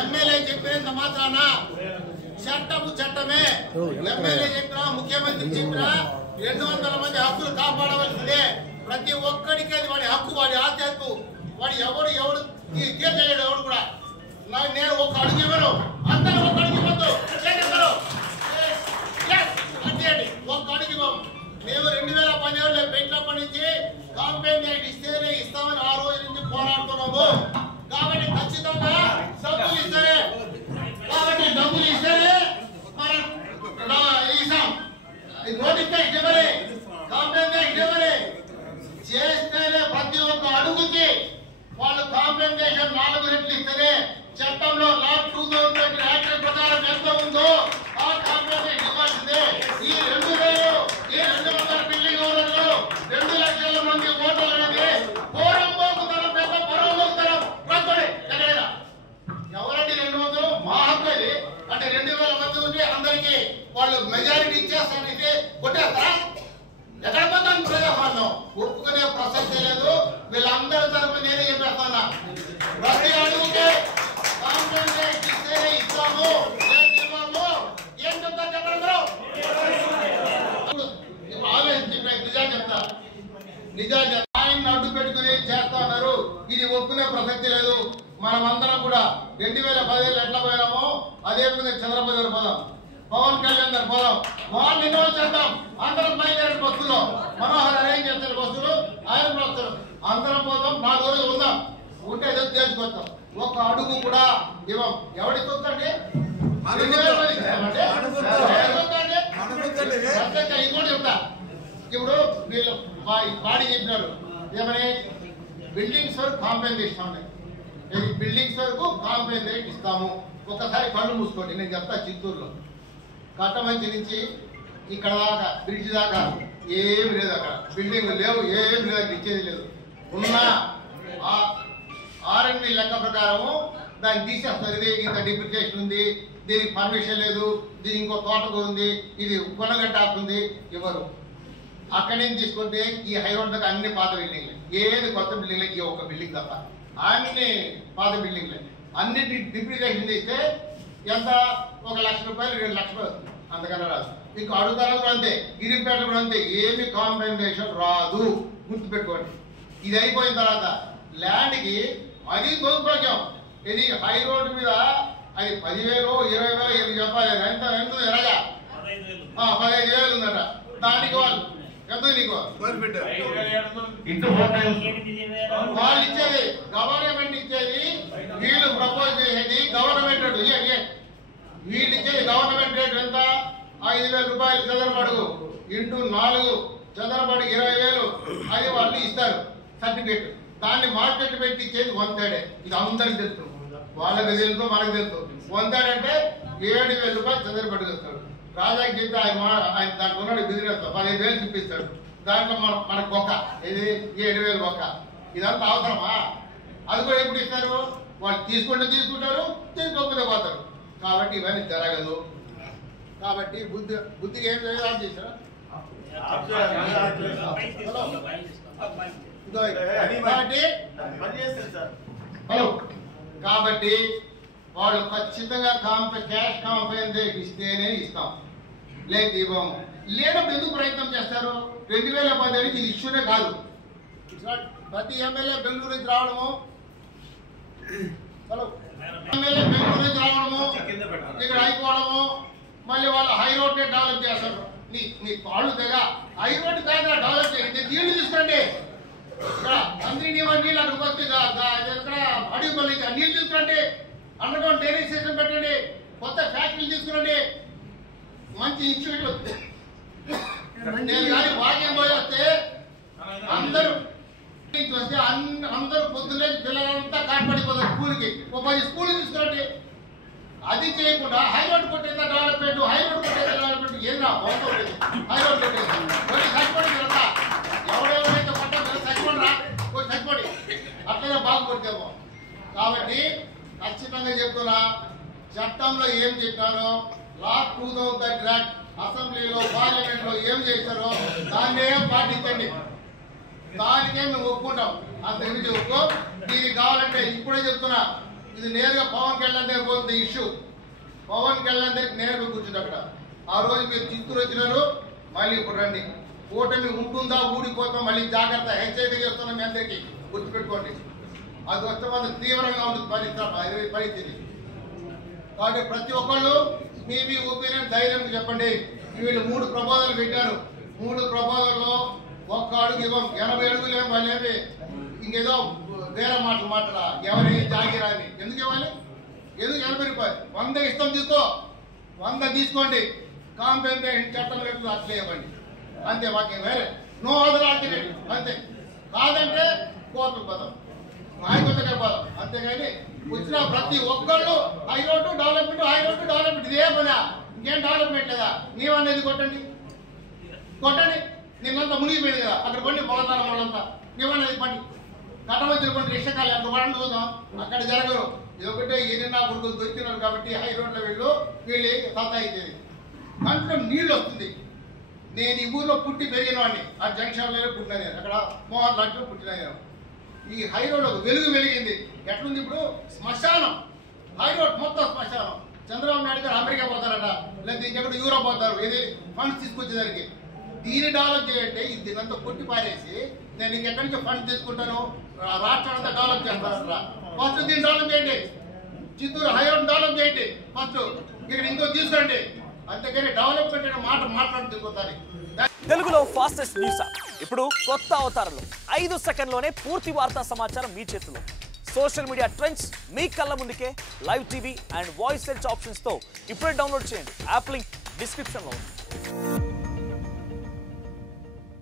MLA చెప్పినంత మాత్రాన చట్టము చట్టమే. ఎమ్మెల్యే చెప్పినా ముఖ్యమంత్రి చెప్పినా 200 మంది హక్కులు కాపాడవలసిందే. ప్రతి ఒక్కడికి అది వాడి హక్కు, వాడి ఆత్మహక్కు. వాడు ఎవడు తీర్చలేడు. ఎవడు కూడా నేను ఒక అడుగు ఇవ్వను, అందరూ ఒక అడుగు ఇవ్వద్దు, అంతేండి. ఒక అడుగు ఇవ్వము. మేము 2017లో పెట్టినప్పటి నుంచి కాంపెయిన్ యాక్ట్ ఇస్తేనే ఇస్తామని ఆ రోజు నుంచి పోరాడుతున్నాము. కాబట్టి ఖచ్చితంగా డబ్బులు ఇస్తేనే మనం ఇస్తాం. నోటిఫికేషన్ ఇవ్వలే, కాంపెయిన్ యాక్ట్ ఇవ్వలే, చేస్తేనే ప్రతి ఒక్క అడుగుకి వాళ్ళు కాంపెన్సేషన్ 4 రెట్లు ఇస్తేనే చట్టంలో లా 2020 యాక్ట్ ప్రకారం ఎంత ఉందో ఆ కాంపెన్సేషన్ ఇవ్వాల్సిందే. ఈ 200 బిల్డింగ్ ఓనర్లు 2 లక్షల మంది ఓటర్లు అనేది పోరంబోకుతనం పెద్ద పొరంబోకుతనం ప్రజలే. ఎక్కడైనా ఎవరండి 200? మా హక్కు అది. అంటే 2000 మంది ఉంటే అందరికీ వాళ్ళు మెజారిటీ ఇచ్చేస్తాను, ఇది కొట్టేస్తారా? ఎక్కడ పోతాను? ప్రజాస్వామ్యం ఒప్పుకునే ప్రసక్తే లేదు. వీళ్ళందరి తరఫు నేనే చెప్పేస్తాను, ప్రతి అడుగుకే కాంపెన్సేషన్ ఇస్తేనే ఇస్తాము, ఇవ్వము. ఏం చెప్తారు చెప్పండి. నిజాలు చెప్తా, నిజాలు చెప్తా. ఆయన అడ్డు పెట్టుకుని చేస్తా ఉన్నారు. ఇది ఒప్పుకునే ప్రసక్తి లేదు. మనమందరం కూడా 2017 ఎట్లా పోయినామో అదే విధంగా చంద్రబాబు గారు పోదాం, పవన్ కళ్యాణ్ గారు పోదాం, వాళ్ళు ఇన్వాల్వ్ చేద్దాం. అందరం బయలుదేరే బస్సులో మనోహర్ అరేంజ్ చేస్తారు, బస్సులు ఆయన వస్తారు, అందరం పోదాం. 4 రోజులు ఉందాం, ఉంటే తేల్చుకొస్తాం. ఒక అడుగు కూడా ఇవ్వం. ఎవరికి వద్దండి? ఇంకోటి చెప్తా. ఇప్పుడు వీళ్ళు బాడీ చెప్పినారు ఏమని, బిల్డింగ్స్ వరకు కాంపెన్సేషన్ ఉన్నాయి. బిల్డింగ్స్ వరకు కాంపెన్సేషన్ ఇస్తాము. ఒకసారి కళ్ళు మూసుకోండి, నేను చెప్తా. చిత్తూరులో కట్టమంచి నుంచి ఇక్కడ దాకా బ్రిడ్జ్ దాకా ఏమి లేదు, అక్కడ బిల్డింగ్ లేవు, ఏమి లేదు, ఇచ్చేది లేదు. ఉన్న R&B లెక్క ప్రకారము దాన్ని తీసేస్తారు. ఇది ఇంత డిప్రిసియేషన్ ఉంది, దీనికి పర్మిషన్ లేదు, దీనికి ఇంకో తోట ఉంది, ఇది కొనగట్ట ఉంది, ఇవ్వరు. అక్కడి నుంచి తీసుకుంటే ఈ హైరోడ్ దగ్గర అన్ని పాత బిల్డింగ్లే, ఏది కొత్త బిల్డింగ్లే, ఈ ఒక్క బిల్డింగ్ తప్ప అన్ని పాత బిల్డింగ్లే. అన్నిటి డిప్రిసియేషన్ తీస్తే ఎంత? 1 లక్ష రూపాయలు, 2 లక్షలు వస్తుంది, అంతకన్నా రాదు. మీకు అడుగుతారు కూడా అంతే, గిరిపేట కూడా అంతే, ఏమి కాంపెన్సేషన్ రాదు, గుర్తుపెట్టుకోండి. ఇది అయిపోయిన తర్వాత ల్యాండ్కి అది దౌర్భాగ్యం. ఇది హై రోడ్డు మీద అది 10,000, 20,000 ఏది చెప్పాలి, ఎంత రాజా? 15,000 ఉందట. దానికి వాళ్ళు ఎంత? నీకు వాళ్ళు ఇచ్చేది గవర్నమెంట్ ఇచ్చేది, వీళ్ళు ప్రపోజ్ చేసేది గవర్నమెంట్ రేటు. వీళ్ళు ఇచ్చేది గవర్నమెంట్ రేటు ఎంత? 5,000 రూపాయలు చదరపడుగు ఇంటూ 4 చదరపడు 20,000. అది వాళ్ళు ఇస్తారు సర్టిఫికేట్. దాన్ని మార్కెట్ పెట్టి ఇచ్చేది 1/3. ఇది అందరికి తెలుసు, వాళ్ళకి తెలుసు, మనకు తెలుసు. 1/3 అంటే 7,000 రూపాయలు చదరపడుగు ఇస్తాడు. రాజాకి చెప్తే ఆయన దాంట్లో ఉన్నాడు బిజినెస్ 15,000 చూపిస్తాడు. దాంట్లో మనకు ఒక్క ఇది 7,000 ఒక్క. ఇదంతా అవసరమా? అది కూడా ఎప్పుడు ఇస్తారు? వాళ్ళు తీసుకుంటారు, తీసుకోకపోతే పోతారు. కాబట్టి ఇవన్నీ జరగదు. కాబట్టి బుద్ధికి ఏం చేశారా? కాబట్టి వాడు ఖచ్చితంగా క్యాష్ కాంపెన్సేషన్ ఇస్తేనే ఇస్తాం, లేదు ఇవ్వము. లేనప్పుడు ఎందుకు ప్రయత్నం చేస్తారు? 2017 నుంచి ఇది ఇష్యూనే కాదు. ప్రతి ఎమ్మెల్యే బెంగళూరు నుంచి రావడము, ఇక్కడ అయిపోవడము, మళ్ళీ వాళ్ళు హై రోడ్ డెవలప్ చేస్తారు. నీ కాళ్ళు తెగ హై రోడ్ కాదు డెవలప్ చేయండి. నీళ్లు తీసుకోండి, ఇక్కడ అందరి నీళ్ళు అక్కడికి వస్తే ఇక్కడ అడుగు పల్లి నీళ్ళు తీసుకురండి, అండర్ గ్రౌండ్ డ్రైనేజ్ సిస్టమ్ పెట్టండి, కొత్త ఫ్యాక్టరీలు తీసుకురండి, మంచి ఇన్స్టిట్యూట్. నేను కానీ వాక్యం పోయి వస్తే అందరూ వస్తే అందరూ పొద్దున్నే పిల్లలంతా కాటపడిపోతారు స్కూల్కి. 10 స్కూల్ తీసుకురండి. అది చేయకుండా హై రోడ్ కొట్టేదా డెవలప్మెంట్, హై రోడ్ కొట్టేదా డెవలప్మెంట్. ఏది రా బాగుంటుంది హై రోడ్ కొట్టేది? చచ్చిపోండి కదా, ఎవరెవరైతే కొట్టారు చచ్చిపోండి రా, చచ్చిపోండి, అట్లనే బాగుపడితేమో. కాబట్టి ఖచ్చితంగా ఖచ్చితంగా చెప్తున్నా, చట్టంలో ఏం చెప్పారో లా 2030 యాక్ట్ అసెంబ్లీలో పార్లమెంట్లో ఏం చేశారో దాన్నే పాటించండి. దానికే మేము ఒప్పుకుంటాం. అంత గురించి ఒప్పుకో. దీనికి కావాలంటే ఇప్పుడే చెప్తున్నా, ఇది నేరుగా పవన్ కళ్యాణ్ దగ్గర పోతుంది ఇష్యూ. పవన్ కళ్యాణ్ దగ్గరికి నేరుగా కూర్చుంది అక్కడ. ఆ రోజు మీరు చిత్తూరు వచ్చినారు, మళ్ళీ ఇప్పుడు రండి. కూటమి ఉంటుందా ఊడిపోతాం, మళ్ళీ జాగ్రత్త హెచ్చరిక చేస్తున్నాం. మీ అందరికీ గుర్తుపెట్టుకోండి. అది వస్తే మాత్రం తీవ్రంగా ఉంటుంది పరిస్థితి. కాబట్టి ప్రతి ఒక్కళ్ళు మీ ఒపీనియన్ ధైర్యం చెప్పండి. వీళ్ళు 3 ప్రపోజల్ పెట్టారు. 3 ప్రపోజల్లో ఒక్క అడుగు ఇవ్వం. 80 అడుగులు ఏం వాళ్ళేమి ఇంకేదో వేరే మాటలు మాట్లాడా ఎవరి జాగిరాని ఎందుకు ఇవ్వాలి? ఎందుకు 80 రూపాయలు? 100 ఇష్టం తీసుకో, 100 తీసుకోండి. కాంపెన్సేషన్ చట్టం రేపు అట్లే ఇవ్వండి. అంతే, వాక్యం వేరే నో అదర్ ఆల్టర్నేటివ్. అంతే. కాదంటే కోర్టుకు పోదాం, నాయకులకే పోదాం. అంతేగాని వచ్చిన ప్రతి ఒక్కళ్ళు హై రోడ్డు డెవలప్మెంట్ ఇదే పనా? ఇంకేం డెవలప్మెంట్ లేదా? నీవనేది కొట్టండి. నిన్నంతా మునిగిపోయింది కదా అక్కడ పండి మొదలతాను మొదలంతా. నీవనేది పండి కట్టవచ్చిన కొన్ని రిక్షకాలు అక్కడ పడండి చూద్దాం. అక్కడ జరగరు. ఇది ఒకటే ఏదైనా కొడుకులు దొరికినారు కాబట్టి హై రోడ్లో వీళ్ళు సతాయించేది. దాంట్లో నీళ్ళు వస్తుంది. నేను ఈ ఊర్లో పుట్టి పెరిగిన వాడిని. ఆ జంక్షన్లోనే పుట్టినా నేను. అక్కడ మోహన్ లాంటి పుట్టినా నేను. ఈ హై రోడ్ ఒక వెలిగింది. ఎట్లుంది ఇప్పుడు? శ్మశానం. హై రోడ్ మొత్తం శ్మశానం. చంద్రబాబు నాయుడు గారు అమెరికా పోతారట, లేదా ఇంకెక్కడ యూరోప్ పోతారు. ఇది ఫండ్స్ తీసుకొచ్చేదానికి. దీన్ని డెవలప్ చేయండి. దీనంతా కొట్టి పారేసి నేను ఇంకెక్కడి నుంచి ఫండ్ తీసుకుంటాను, రాష్ట్రం అంతా డెవలప్ చేస్తారట. ఫస్ట్ దీన్ని డెవలప్ చేయండి. చిత్తూరు హై రోడ్ డెవలప్ చేయండి ఫస్ట్. ఇక్కడ ఇంకో తీసుకురండి. అంతేకాని డెవలప్మెంట్ అనే మాట మాట్లాడుతుంటారు. తెలుగులో ఫాస్టెస్ట్ న్యూస్ ఇప్పుడు కొత్త అవతారంలో 5 సెకండ్లోనే పూర్తి వార్తా సమాచారం మీ చేతిలో. సోషల్ మీడియా ట్రెండ్స్ మీ కళ్ళ ముందుకే live TV and voice search options తో ఇప్పుడే డౌన్లోడ్ చేయండి. యాప్ లింక్ డిస్క్రిప్షన్ లో ఉంది.